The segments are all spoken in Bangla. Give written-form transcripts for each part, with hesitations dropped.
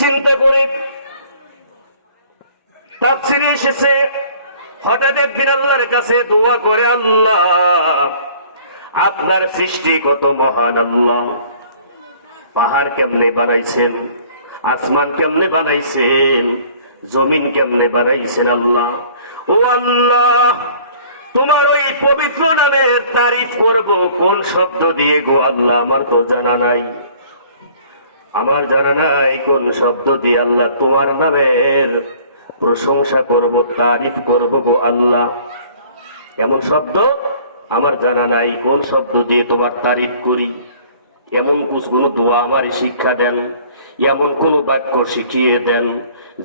চিন্তা করে তাফসীরে এসেছে, হঠাৎ একদিন আল্লাহর কাছে দোয়া করে, আল্লাহ আপনার সৃষ্টি কত মহান, আল্লাহ পাহাড় কেমনে বানাইছেন, আসমান কেমনে বানাইছেন, জমিন কেমনে বানাইছেন, আল্লাহ ও আল্লাহ তোমার ওই পবিত্র নামের তারিফ করব কোন শব্দ দিয়ে গো আল্লাহ, আমার তো জানা নাই, আমার জানা নাই কোন শব্দ দিয়ে আল্লাহ তোমার নামের প্রশংসা করব, তারিফ করব গো আল্লাহ। এমন শব্দ আমার জানা নাই, কোন শব্দ দিয়ে তোমার তারিফ করি। এমন কোন দোয়া আমার শিক্ষা দেন, এমন কোন বাক্য শিখিয়ে দেন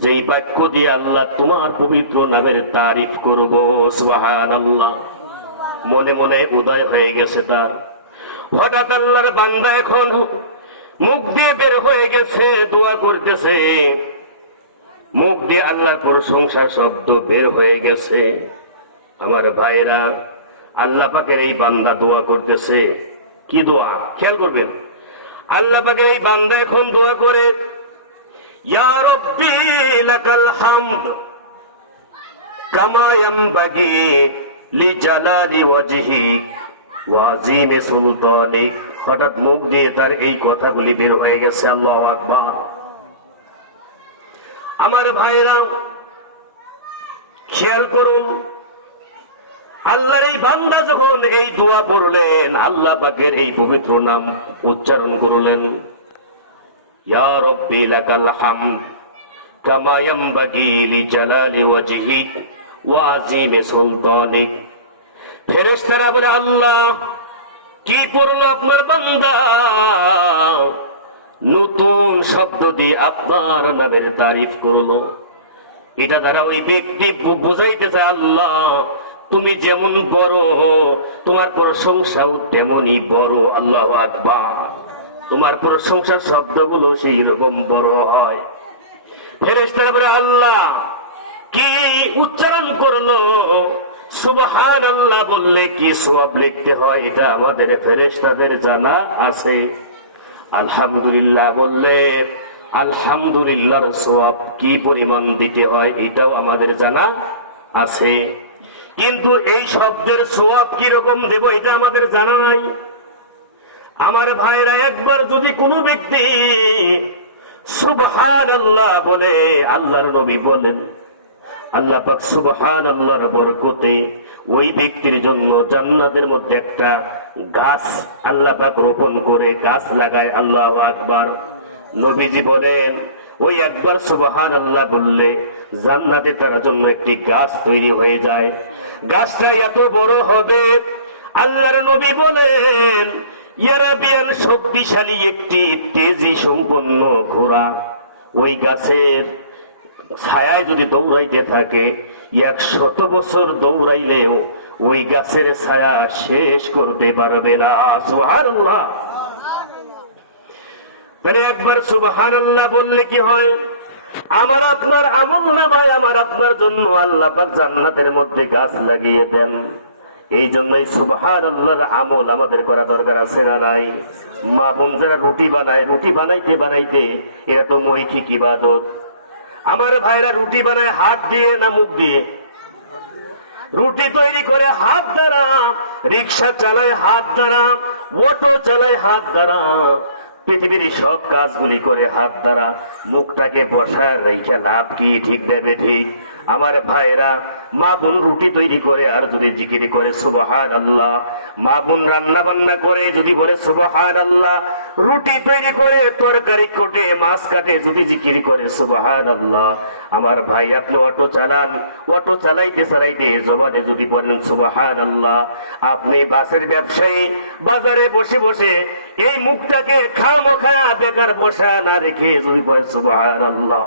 যেই বাক্য দিয়ে আল্লাহ তোমার পবিত্র নামের তারিফ করব। সুবহানাল্লাহ। মনে মনে উদয় হয়ে গেছে তার। হঠাৎ আল্লাহর বান্দা এখন মুখ দিয়ে বের হয়ে গেছে, দোয়া করতেছে, মুখ দিয়ে আল্লাহর প্রশংসার শব্দ বের হয়ে গেছে। আমার ভাইরা, আল্লাহ পাকের এই বান্দা দোয়া করতেছে, কি দোয়া খেয়াল করবেন। আল্লাহ পাকের এই বান্দা এখন দোয়া করে, ইয়া রাব্বি লাকাল হামদ কামা ইয়ামবাগি লিজালালি ওয়াজহিক ওয়া আযীমি সুলতানিক। হঠাৎ মুখ দিয়ে তার এই কথাগুলি বের হয়ে গেছে। আল্লাহু আকবার। আমার ভাইরা খেয়াল করুন, আল্লাহর এই বান্দা যখন এই দোয়া পড়লেন, আল্লাহ পাকের এই পবিত্র নাম উচ্চারণ করলেন, ইয়া রাব্বি লাকাল হামদ কামা ইয়ামবাগি লিজালালি ওয়াজহিক ওয়া আযীমি সুলতানিক। ফেরেশতারা বলে, আল্লাহ কি পড়লো আপনার বান্দা? নতুন শব্দ দিয়ে আপনার নামের তারিফ করলো। এটা দ্বারা ওই ব্যক্তি বুঝাইতে চায়, আল্লাহ তুমি যেমন বড়, তোমার প্রশংসাও তেমনই বড়। আল্লাহু আকবার। তোমার প্রশংসার শব্দগুলো সেই রকম বড় হয়। ফেরেশতারা বলে, আল্লাহ কি উচ্চারণ করলো? সুবহানাল্লাহ বললে কি সওয়াব লিখতে হয় এটা আমাদের ফেরেশতাদের জানা আছে। আলহামদুলিল্লাহ বললে আলহামদুলিল্লাহর সওয়াব কি পরিমাণ দিতে হয় এটাও আমাদের জানা আছে। কিন্তু এই শব্দের সওয়াব কি রকম দেব এটা আমাদের জানা নাই। আমার ভাইরা, একবার যদি কোনো ব্যক্তি সুবহানাল্লাহ বলে, আল্লাহর নবী বলেন, আল্লাহ পাক সুবহানাল্লাহর বরকতে ওই ব্যক্তির জন্য জান্নাতের মধ্যে একটা গাছ আল্লাহ পাক রোপণ করে, গাছ লাগায়। আল্লাহু আকবার। নবীজি বলেন, ওই একবার সুবহানাল্লাহ বললে জান্নাতে তার জন্য একটি গাছ তৈরি হয়ে যায়। গাছটা এত বড় হবে, আল্লাহর নবী বলেন, ইয়ারাবিয়ান শক্তিশালী একটি তেজি সম্পন্ন ঘোড়া ওই গাছের ছায়ায় যদি দৌড়াইতে থাকে, 100 বছর দৌড়াইলেও ওই গাছের ছায়া শেষ করতে পারবে না। সুবহানাল্লাহ। মানে একবার সুবহানাল্লাহ বললে কি হয়, আমার আপনার আমল নামায় আমার আপনার জন্য আল্লাহ পাক জান্নাতের মধ্যে গাছ লাগিয়ে দেন। এই জন্যই সুবহানাল্লাহর আমল আমাদের করা দরকার আছে না নাই? মা বোন যারা রুটি বানায়, রুটি বানাইতে বানাইতে এটা তো মৌখিক ইবাদত। আমার ভাইরা রুটি বানায় হাত দিয়ে না মুখ দিয়ে? রুটি তৈরি করে হাত দ্বারা, রিক্সা চালায় হাত দ্বারা, অটো চালায় হাত দ্বারা, পৃথিবীর সব কাজগুলি করে হাত দ্বারা। মুখটাকে বসার রেখে লাভ কি? ঠিক দেবে ঠিক? আমার ভাইরা, মা বোন রুটি তৈরি করে আর যদি জিকির করে সুবহানাল্লাহ, মা বোন রান্না বান্না করে যদি বলে সুবহানাল্লাহ, রুটি তৈরি করে তরকারি কোটে মাছ কাটে যদি জিকির করে সুবহানাল্লাহ। আমার ভাই, আপনি অটো চালান, অটো চালাইতে চালাইতে জবানে যদি বলেন সুবহানাল্লাহ। আপনি বাসের ব্যবসায়ী, বাজারে বসে বসে এই মুখটাকে খামোখা বেকার বসা না রেখে যদি বলেন সুবহানাল্লাহ,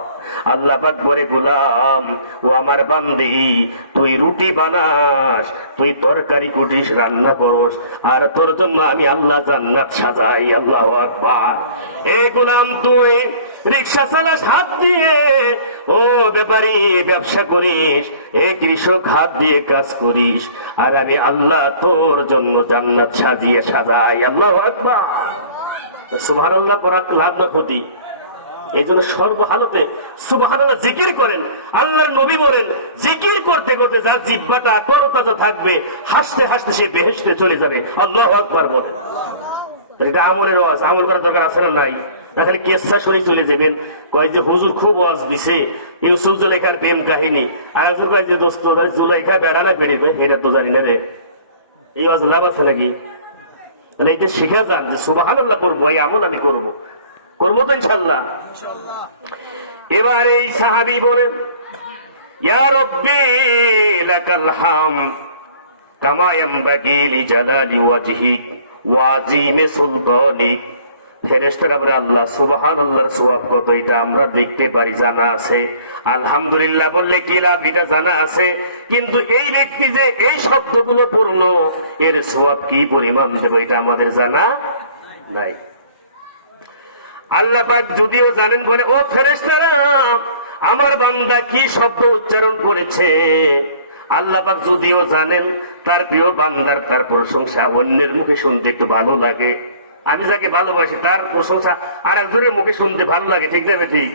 আল্লাহ পাক বলে, গোলাম ও আমার বান্দি, তুই রুটি বানাস, তুই তরকারি কুটিস, রান্না করস, আর তোর জন্য আমি আল্লাহ জান্নাত সাজাই। আল্লাহু আকবার। এ গোলাম, তুই রিক্সা চালাস হাত দিয়ে, ও ব্যাপারী ব্যবসা করিস, এ কৃষক হাত দিয়ে কাজ করিস, আর আমি আল্লাহ তোর জন্য জান্নাত সাজিয়ে সাজাই। আল্লাহু আকবার। সুবহানাল্লাহ পড়া লাভ না ক্ষতি? এই জন্য সর্বহালতে সুবহানাল্লাহ জিকির করেন। আল্লাহর নবী বলেন, জিকির করতে করতে যার জিহ্বাটা তরতাজা থাকবে, হাসতে হাসতে সে বেহেশতে চলে যাবে। আল্লাহু আকবার বলেন। এটা আমলের ওয়াজ, আমল করার দরকার আছে না নাই? খালি কেসা শুনে চলে যাবেন, কয় যে হুজুর খুব ওয়াজ দিছে ইউসুফ জুলাইখার প্রেম কাহিনী, আর একজন কয় যে দোস্ত জুলাইখা বেড়া না বেড়ে, এটা তো জানি না রে। এই ওয়াজ লাভ আছে নাকি? তাহলে এটা শিখা যান যে সুবহানাল্লাহ করবো, এই আমল আমি করবো, করবো তো ইনশাল্লাহ। এবার এই সাহাবী বলেন, ইয়া রাব্বি লাকাল হামদ কামা ইয়ানবাগি লিজালালি ওয়াজহিক ওয়া আযীমি সুলতানিক। ফেরেশতারা বলে, আল্লাহ সুবহানাল্লাহর সওয়াব কত এটা আমরা দেখতে পারি, জানা আছে। আলহামদুলিল্লাহ বললে কি লাভ, এটা জানা আছে। কিন্তু এই ব্যক্তি যে এই শব্দগুলো পড়লো, এর সওয়াব কি পরিমাণ দেব, এটা আমাদের জানা নাই। আল্লাহ পাক যদিও জানেন, বলে, ও ফেরেশতারা, আমার বান্দা কি শব্দ উচ্চারণ করেছে। আল্লাহ পাক যদিও জানেন, তার প্রিয় বান্দার তার প্রশংসা অন্যের মুখে শুনতে একটু ভালো লাগে। আমি যাকে ভালোবাসি তার প্রশংসা আর একজনের মুখে শুনতে ভালো লাগে, ঠিক না ঠিক?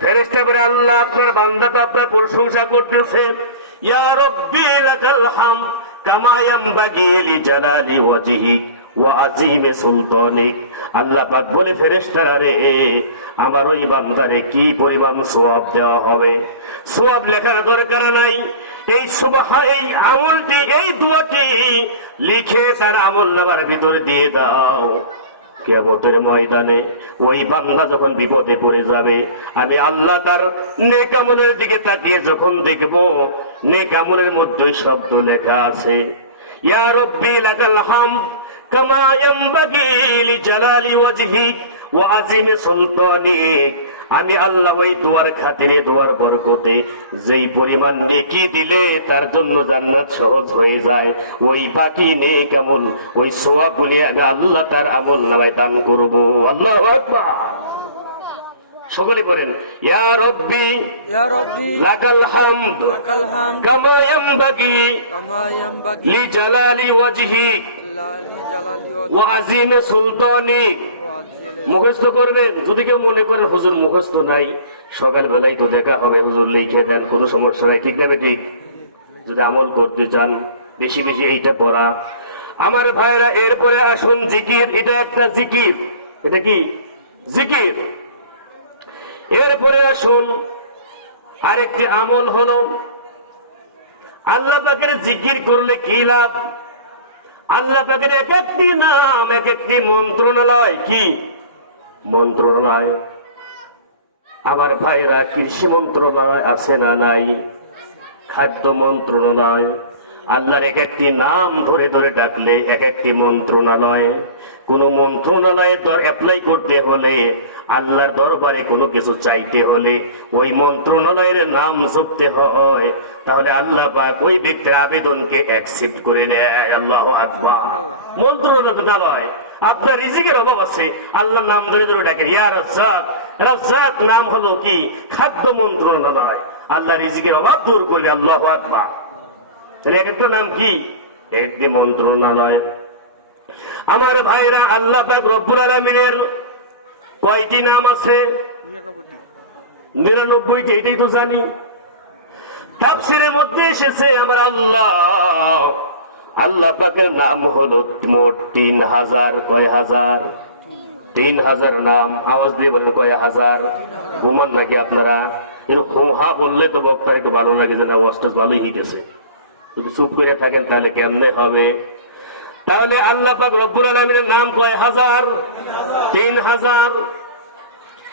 ফেরেশতা বলে, আল্লাহ আপনার বান্দা তো আপনার প্রশংসা করতেছেন। ইয়া রাব্বি লাকাল হামদ কামা ইয়ানবাগি লিজালালি ওয়াজহিক ওয়া আযীমি সুলতানিক। আল্লাহ পাক বলে, ফেরেশতারা রে, আমার ওই বান্দারে কি পরিমাণ সওয়াব দেওয়া হবে। সওয়াব লেখার দরকার নাই। এই এই আমলটি, এই দোয়াটি লিখে তার আমলনামার ভিতরে দিয়ে দাও। কিয়ামতের ময়দানে ওই বান্দা যখন বিপদে পড়ে যাবে, আমি আল্লাহ তার নেক আমলের দিকে তাকিয়ে যখন দেখব, নেক আমলের মধ্যে শব্দ লেখা আছে, ইয়া রাব্বি লাকাল হামদ কামা ইয়ানবাগি লিজালালি ওয়াজহিক ওয়া আযীমি সুলতানিক। আমি আল্লাহ ওই দোয়ার খাতিরে, দোয়ার বরকতে যেই পরিমাণ নেকি দিলে তার জন্য জান্নাত সহজ হয়ে যায়, ওই বাকি নেক আমল, ওই সওয়াব বলে আমি আল্লাহ তার আমলনামায় দান করব। আল্লাহু আকবার। সকলে বলেন, ইয়া রাব্বি লাকাল হামদ কামা ইয়ানবাগি লিজালালি ওয়াজহিক ওয়া আযীমি সুলতানিক। মুখস্থ করবেন। যদি কেউ মনে করে হুজুর মুখস্থ নাই, সকালবেলায় তো দেখা হবে, হুজুর লিখে দেন, কোনো সমস্যা নাই, ঠিক না ঠিক? যদি আমল করতে চান বেশি বেশি এইটা পড়া। আমার ভাইরা, এরপরে আসুন জিকির। এটা একটা জিকির। এটা কি জিকির? এরপরে আসুন আরেকটি আমল হলো, আল্লাহ পাকের জিকির করলে কি লাভ। আল্লাহ পাকের এক একটি নাম, এক একটি মন্ত্রণালয়। কি মন্ত্রণালয়? আমার ভাইরা, কৃষি মন্ত্রণালয় আছে না নাই? খাদ্য মন্ত্রণালয়। আল্লাহর এক একটি নাম ধরে ধরে ডাকলে এক একটি মন্ত্রণালয়। কোন মন্ত্রণালয়ে অ্যাপ্লাই করতে হলে, আল্লাহর দরবারে কোনো কিছু চাইতে হলে ওই মন্ত্রণালয়ের নাম জপতে হয়, তাহলে আল্লাহ পাক ওই ব্যক্তির আবেদনকে অ্যাকসেপ্ট করে নেয়। আল্লাহু আকবার। মন্ত্রণালয়, আপনার রিজিকের অভাব আছে, আল্লাহর নাম ধরে ধরে ডাকেন, ইয়া রাজ্জাক। রাজ্জাক নাম হলো কি খাদ্য মন্ত্রণালয়, আল্লাহ রিজিকের অভাব দূর করবে। আল্লাহু আকবার। তাহলে এক একটা নাম কি, একটি মন্ত্রণালয়। আমার ভাইরা, আল্লাহ পাক রব্বুল আলামিনের কয়টি নাম আছে? 99টি। এটাই তো জানি। তাফসীরের মধ্যে এসেছে আমার আল্লাহ পাকের নাম হলো মোট 3000। কয় হাজার? 3000 নাম। আওয়াজ দিয়ে বলেন, কয় হাজার? ঘুমান নাকি আপনারা? এরকম হা বললে তো বক্তার একটু ভালো লাগে, যে না আওয়াজটা ভালোই হইতেছে। যদি চুপ করে থাকেন তাহলে কেমনে হবে? তাহলে আল্লাহ পাক রব্বুল আলামিনের নাম কয় হাজার? 3000।